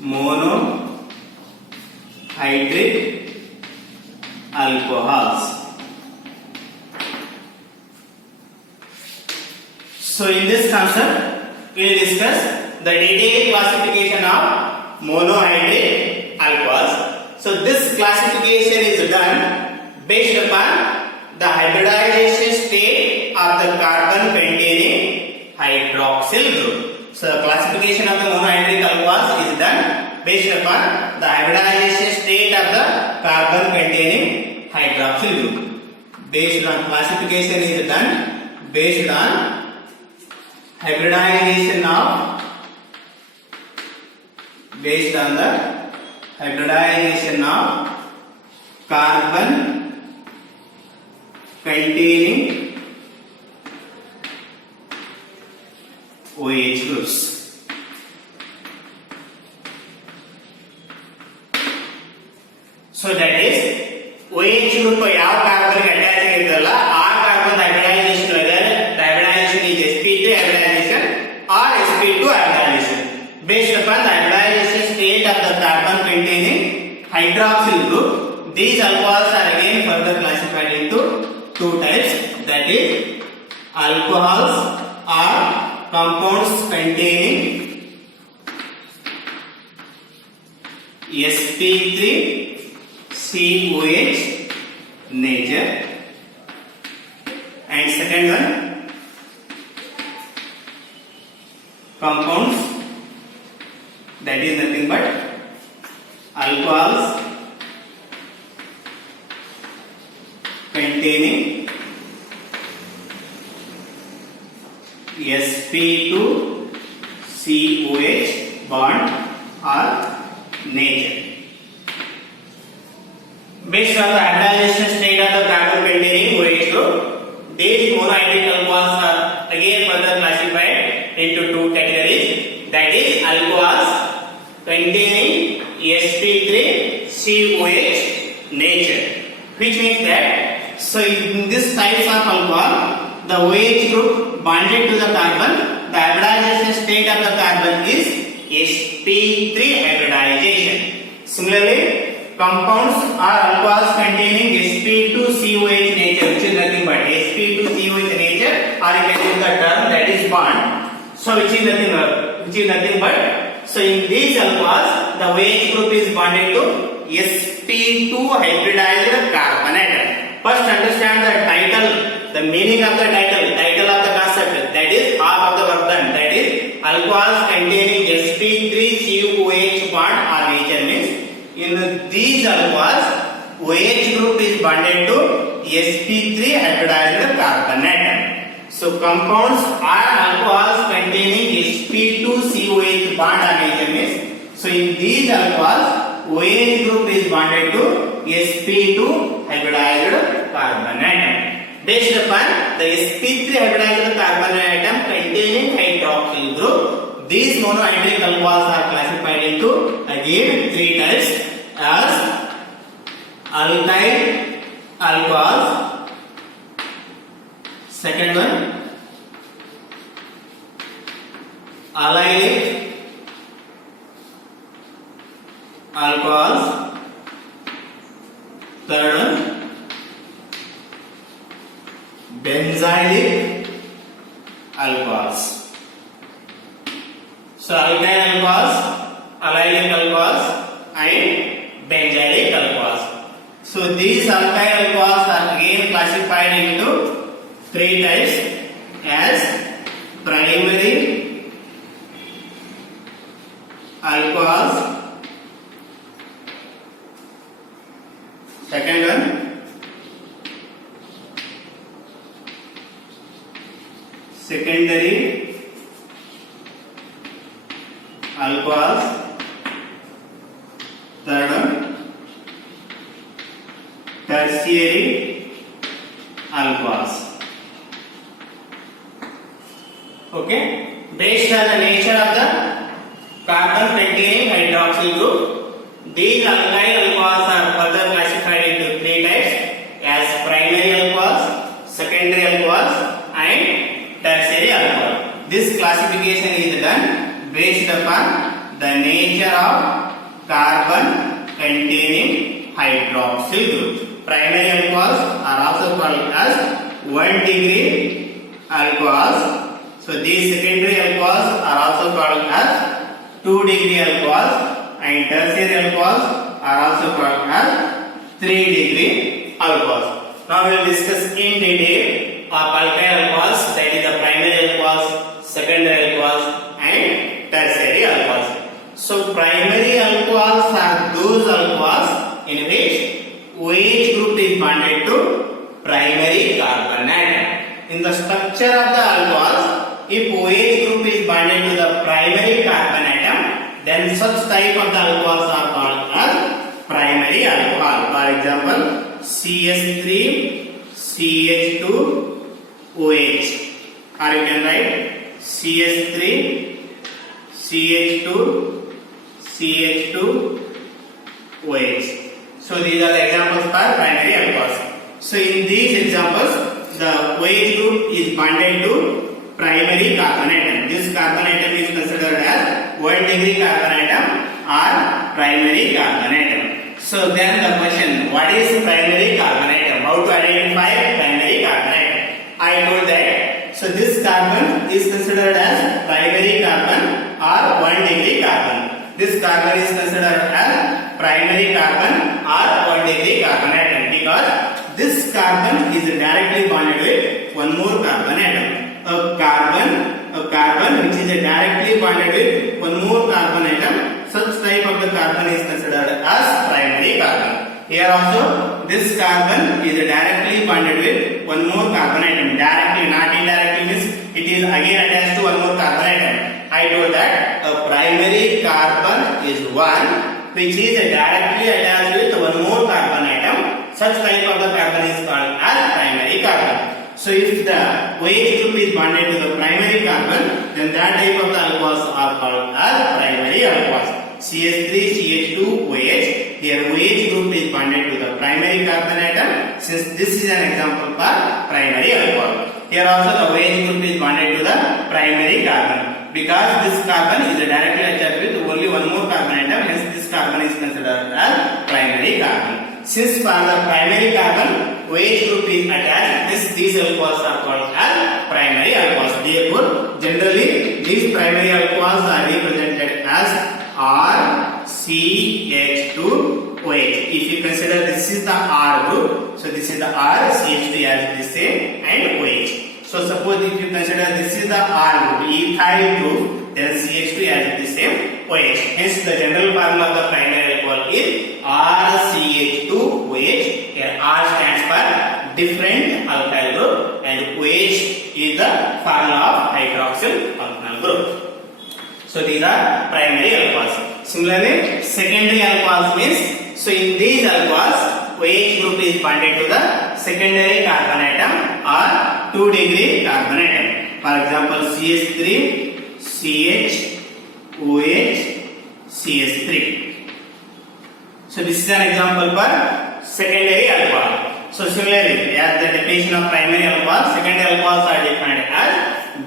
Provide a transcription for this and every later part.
monohydric alcohols. So in this concept, we will discuss the detailed classification of monohydric alcohols. So this classification is done based upon the hybridization state of the carbon containing hydroxyl group. So the classification of the monohydric alcohols is done based upon the hybridization state of the carbon containing hydroxyl group. Based on classification is done based on hybridization of carbon containing OH groups. So that is OH group ಯಾವ carbon ಗೆ attach ಆಗಿರಲ್ಲ ಆ carbon hybridization whether the hybridization is sp3 hybridization or sp2 hybridization based upon the hybridization state of the carbon containing hydroxyl group. These alcohols are again further classified into two types, that is alcohols or compounds containing sp3COH nature, and second one compounds that is nothing but alcohols containing sp2COH bond or nature. Based on the hybridization state of the carbon containing OH group, these monohydric alcohols are again further classified into two categories, that is alcohols containing sp3COH nature, which means that so in this types of alcohol the OH group bonded to the carbon, the hybridization state of the carbon is sp3 hybridization. Similarly, compounds are alcohols containing sp2COH nature, which is nothing but sp2COH nature, or you can use the term that is bond. So which is nothing but so in these alcohols the OH group is bonded to sp2 hybridized carbon atom. First understand the title, the meaning of the title of the concept, that is half of the work done, that is alcohols containing sp3COH bond or nature means in these alcohols OH group is bonded to sp3 hybridized carbon atom. So compounds are alcohols containing sp2COH bond or nature means so in these alcohols OH group is bonded to sp2 hybridized carbon atom. Based upon the sp3 hybridized carbon atom containing hydroxyl group, these monohydric alcohols are classified into again three types as alkyl alcohols, second one allylic alcohols, third one benzylic alcohols. So alkyl alcohols, allylic alcohols and benzylic alcohols. So these alkyl alcohols are again classified into three types as primary alcohols, second one secondary alcohols, third one tertiary alcohols. Okay, based on the nature of the carbon containing hydroxyl group, these alkyl alcohols are further classified into three types as primary alcohols, secondary alcohols and tertiary alcohol. This classification is done based upon the nature of carbon containing hydroxyl group. Primary alcohols are also called as 1 degree alcohols. So these secondary alcohols are also called as 2 degree alcohols, and tertiary alcohols are also called as 3 degree alcohols. Now we will discuss in detail of alkyl alcohols, that is the primary alcohols, secondary alcohols and tertiary alcohols. So primary alcohols are those alcohols in which OH group is bonded to primary carbon atom. In the structure of the alcohols, if OH group is bonded to the primary carbon atom, then such type of the alcohols are called as primary alcohol. For example, CS3 CH2 OH, or you can write CS3 CH2 CH2 OH. So these are the examples for primary alcohols. So in these examples, the OH group is bonded to primary carbon atom. This carbon atom is considered as 1 degree carbon atom or primary carbon atom. So then the question, what is primary carbon atom? How to identify primary carbon atom? I told that. So this carbon is considered as primary carbon or 1 degree carbon. This carbon is considered as primary carbon or 1 degree carbon atom because this carbon is directly bonded with one more carbon atom. A carbon which is directly bonded with one more carbon atom, such type of the carbon is considered as primary carbon. Here also this carbon is directly bonded with one more carbon atom. Directly, not indirectly, means it is again attached to one more carbon atom. I told that a primary carbon is one which is directly attached with one more carbon atom. Such type of the carbon is called as primary carbon. So if the OH group is bonded to the primary carbon, then that type of the alcohols are called as primary alcohols. CS3 CH2 OH. Here OH group is bonded to the primary carbon atom, since this is an example for primary alcohol. Here also the OH group is bonded to the primary carbon because this carbon is directly attached with only one more carbon atom, hence this carbon is considered as primary carbon. Since for the primary carbon OH group is attached, these alcohols are called as primary alcohols. Therefore, generally these primary alcohols are represented as RCH2OH. If you consider this is the R group, so this is the R, CH2 as the same, and OH. So suppose if you consider this is the R group, ethyl group, then CH2 as the same, OH. Hence the general formula of the primary alcohol is RCH2OH. Here R stands for different alkyl group and OH is the formula of hydroxyl functional group. So these are primary alcohols. Similarly, secondary alcohols means, so in these alcohols, OH group is bonded to the secondary carbon atom or 2 degree carbon atom. For example, CS3 CH OH CH3. So this is an example for secondary alcohol. So similarly, as the definition of primary alcohol, secondary alcohols are defined as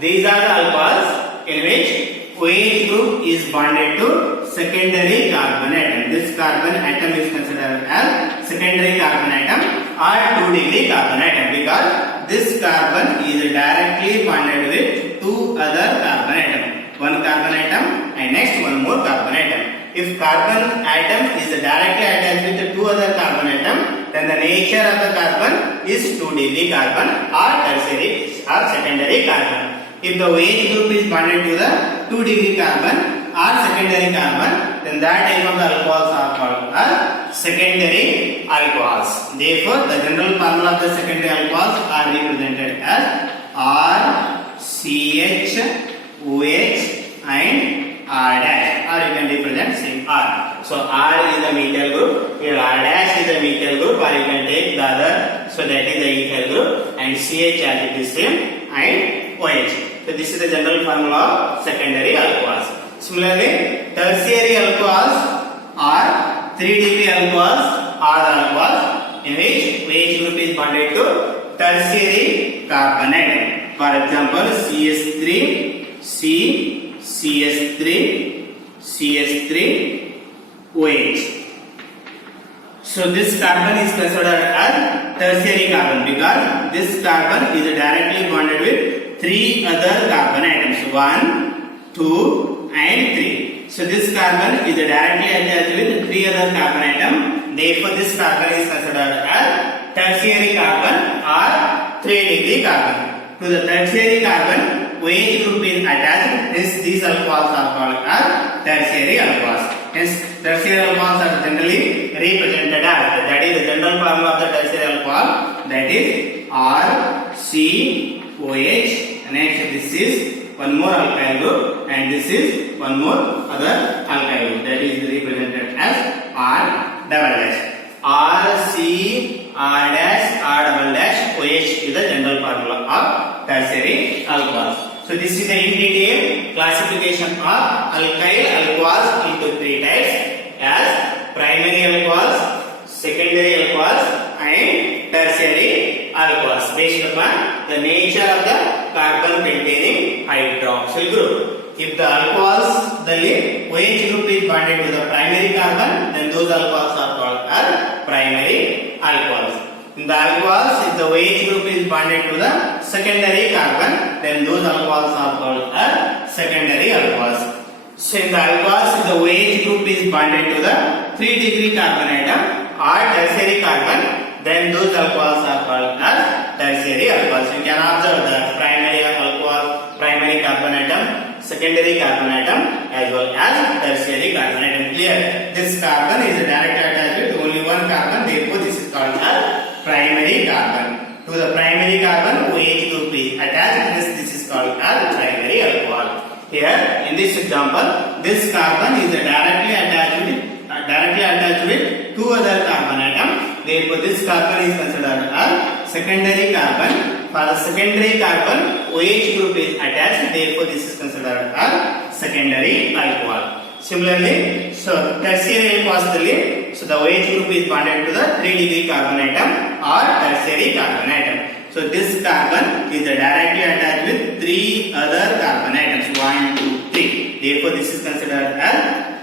these are the alcohols in which OH group is bonded to secondary carbon atom. This carbon atom is considered as secondary carbon atom or 2 degree carbon atom because this carbon is directly bonded with two other carbon atom. One carbon atom and next one more carbon atom. If carbon atom is directly attached with two other carbon atom, then the nature of the carbon is 2 degree carbon or tertiary or secondary carbon. If the OH group is bonded to the 2 degree carbon or secondary carbon, then that type of the alcohols are called as secondary alcohols. Therefore, the general formula of the secondary alcohols are represented as R, CH, OH and R dash, or you can represent same R. So R is the methyl group, here R dash is the methyl group, or you can take the other, so that is the ethyl group, and CH as it is same, and OH. So this is the general formula of secondary alcohols. Similarly, tertiary alcohols are 3 degree alcohols or alcohols in which OH group is bonded to tertiary carbon atom. For example, CS3 C, CS3 CH3OH. So this carbon is considered as tertiary carbon because this carbon is directly bonded with 3 other carbon atoms, 1, 2 and 3. So this carbon is directly attached with 3 other carbon atoms. Therefore this carbon is considered as tertiary carbon or 3-degree carbon. To the tertiary carbon, OH group is attached. Hence these alcohols are called as tertiary alcohols. Hence tertiary alcohols are generally represented as, that is the general formula of the tertiary alcohol, that is RCOH. Next this is one more alkyl group and this is one more other alkyl group, that is represented as R double dash. RC R dash R double dash OH is the general formula of tertiary alcohols. So this is the in detail classification of alkyl alcohols into 3 types as primary alcohols, secondary alcohols and tertiary alcohols based upon the nature of the carbon containing hydroxyl group. If the alcohols, the OH group is bonded to the primary carbon, then those alcohols are called as primary alcohols. In the alcohols, if the OH group is bonded to the secondary carbon, then those alcohols are called as secondary alcohols. So in the alcohols, if the OH group is bonded to the 3-degree carbon atom or tertiary carbon, then those alcohols are called as tertiary alcohols. You can observe the primary alcohol, primary carbon atom, secondary carbon atom as well as tertiary carbon atom. Clear? This carbon is directly attached with only one carbon, therefore this is called as primary carbon. To the primary carbon, OH group is attached, this is called as primary alcohol. Here in this example, this carbon is directly attached with 2 other carbon atoms. Therefore this carbon is considered as secondary carbon. For the secondary carbon, OH group is attached, therefore this is considered as secondary alcohol. Similarly, so tertiary alcohols, so the OH group is bonded to the 3-degree carbon atom or tertiary carbon atom. So this carbon is directly attached with 3 other carbon atoms, 1, 2, 3. Therefore this is considered as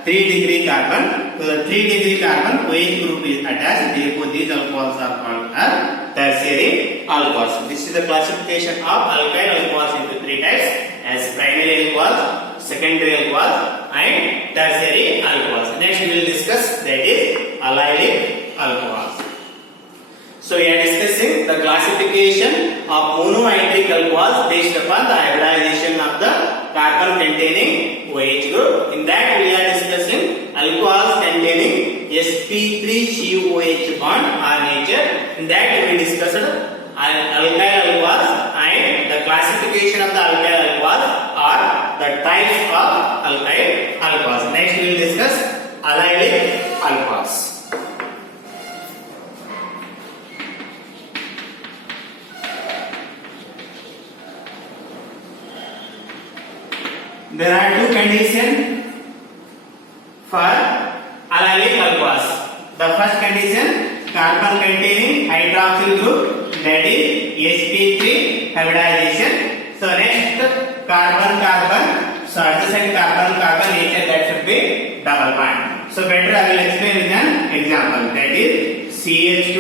3-degree carbon. To the 3-degree carbon, OH group is attached, therefore these alcohols are called as tertiary alcohols. This is the classification of alkyl alcohols into 3 types as primary alcohols, secondary alcohols and tertiary alcohols. Next we will discuss, that is allylic alcohols. So we are discussing the classification of monohydric alcohols based upon the hybridization of the carbon containing OH group. In that we are discussing alcohols containing sp3COOH bond or nature. In that we discussed alkyl alcohols and the classification of the alkyl alcohols or the types of alkyl alcohols. Next we will discuss allylic alcohols. There are 2 conditions for allylic alcohols. The first condition, carbon containing hydroxyl group, that is sp3 hybridization. So next, carbon so adjacent carbon nature, that should be double bond. So better I will explain with an example, that is CH2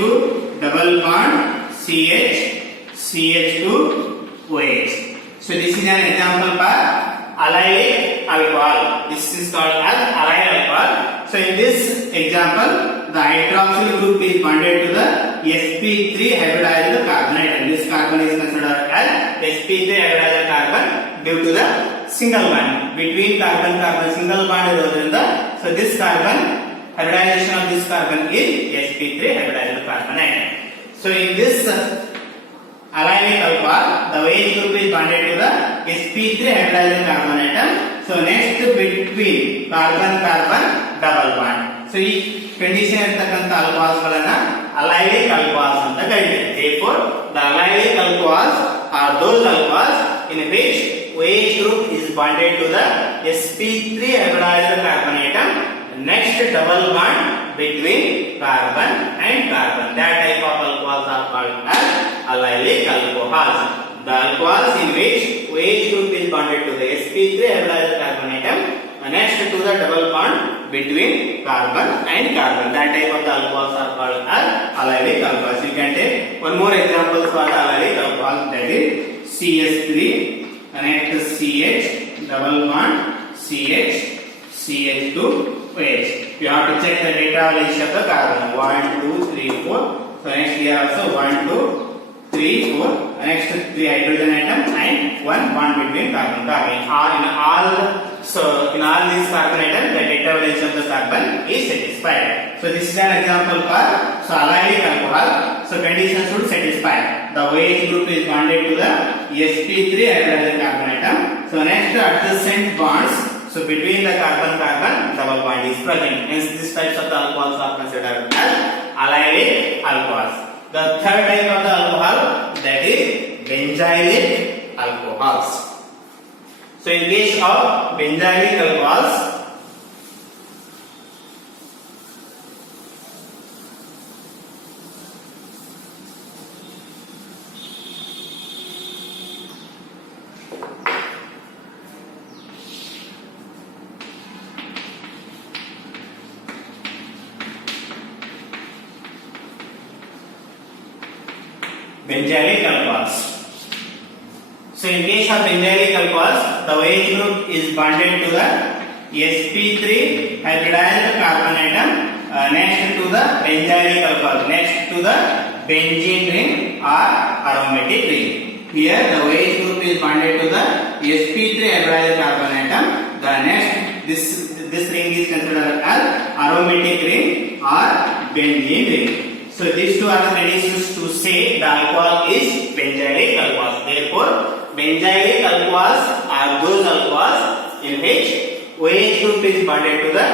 double bond CH2OH. So this is an example for allylic alcohol. This is called as allyl alcohol. So in this example, the hydroxyl group is bonded to the sp3 hybridized carbon atom. This carbon is considered as sp3 hybridized carbon due to the single bond between carbon single bond is there. So this carbon, hybridization of this carbon is sp3 hybridized carbon atom. So in this allylic alcohol, the OH group is bonded to the sp3 hybridized carbon atom. So next between carbon double bond. So ಈ condition ಇರತಕ್ಕಂತ alcohols ಗಳನ್ನ allylic alcohols ಅಂತ ಕರೀತಾರೆ. Therefore the allylic alcohols are those alcohols in which OH group is bonded to the sp3 hybridized carbon atom. Next double bond between carbon and carbon. That type of alcohols are called as allylic alcohols. The alcohols in which OH group is bonded to the sp3 hybridized carbon atom next to the double bond between carbon and carbon. That type of the alcohols are called as allylic alcohols. You can take one more example for the allylic alcohol, that is CH3 connect to CH, double bond CH, CH2 OH. You have to check the data valence of the carbon. 1, 2, 3, 4. So next here also 1, 2, 3, 4. Next 3 hydrogen atom and 1 bond between carbon. In all these carbon atoms, the data valence of the carbon is satisfied. So this is an example for allylic alcohol. So conditions should satisfy. The OH group is bonded to the sp3 hydrogen carbon atom. So next adjacent bonds. So between the carbon double bond is present. Hence these types of the alcohols are considered as allylic alcohols. The third type of the alcohol, that is benzylic alcohols. So in case of benzylic alcohols, benzylic alcohols. So in case of benzylic alcohols, the OH group is bonded to the sp3 hybridized carbon atom next to the benzylic alcohol, next to the benzene ring or aromatic ring. Here the OH group is bonded to the sp3 hybridized carbon atom. The next this ring is considered as aromatic ring or benzene ring. So these two are the conditions to say the alcohol is benzylic alcohol. Therefore, benzylic alcohols are those alcohols in which OH group is bonded to the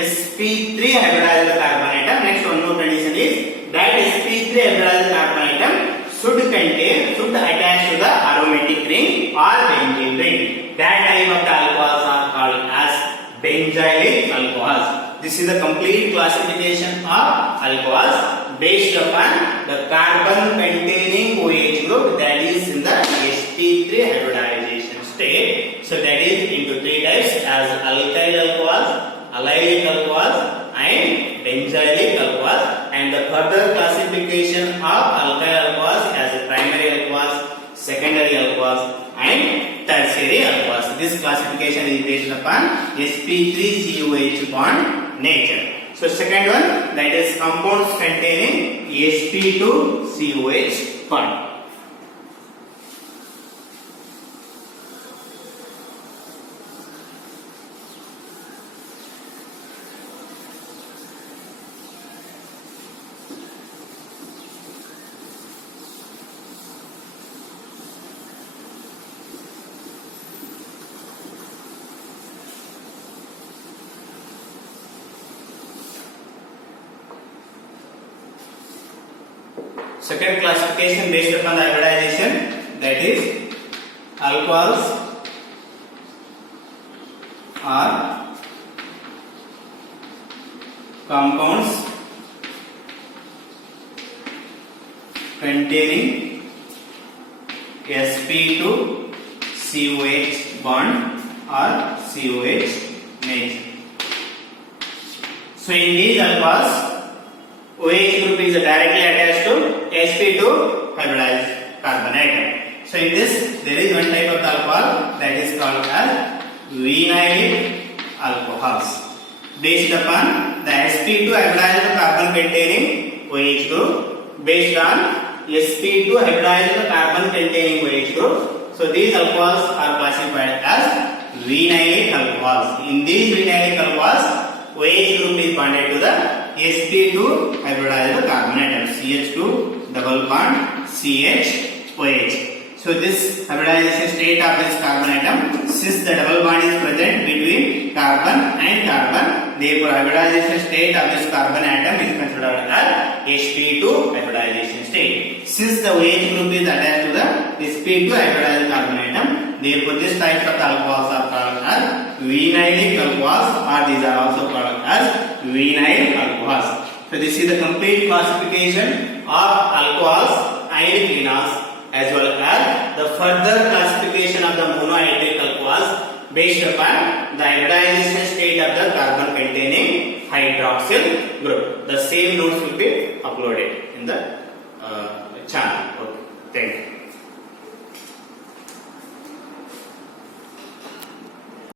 sp3 hybridized carbon atom. Next one more condition is that sp3 hybridized carbon atom should attach to the aromatic ring or benzene ring. That type of the alcohols are called as benzylic alcohols. This is the complete classification of alcohols based upon the carbon containing OH group, that is in the sp3 hybridization state. So that is into three types as alkyl alcohols, allylic alcohols and benzylic alcohols, and the further classification of alkyl alcohols as primary alcohols, secondary alcohols and tertiary alcohols. This classification is based upon sp3COH bond nature. So second one, that is compounds containing sp2COH bond. Second classification based upon the hybridization, that is alcohols are compounds containing sp2 COH bond or COH nature. So in these alcohols, OH group is directly attached to sp2 hybridized carbon atom. So in this, there is one type of alcohol that is called as vinylic alcohols. Based upon the sp2 hybridized carbon containing OH group, based on sp2 hybridized carbon containing OH group. So these alcohols are classified as vinylic alcohols. In these vinylic alcohols, OH group is bonded to the sp2 hybridized carbon atom, CH2 double bond CH OH. So this hybridization state of this carbon atom, since the double bond is present between carbon and carbon, therefore hybridization state of this carbon atom is considered as sp2 hybridization state. Since the OH group is attached to the sp2 hybridized carbon atom, therefore this type of alcohols are called as vinylic alcohols, or these are also called as vinyl alcohols. So this is the complete classification of alcohols and phenols, as well as the further classification of the monohydric alcohols based upon the hybridization state of the carbon containing hydroxyl group. The same notes will be uploaded.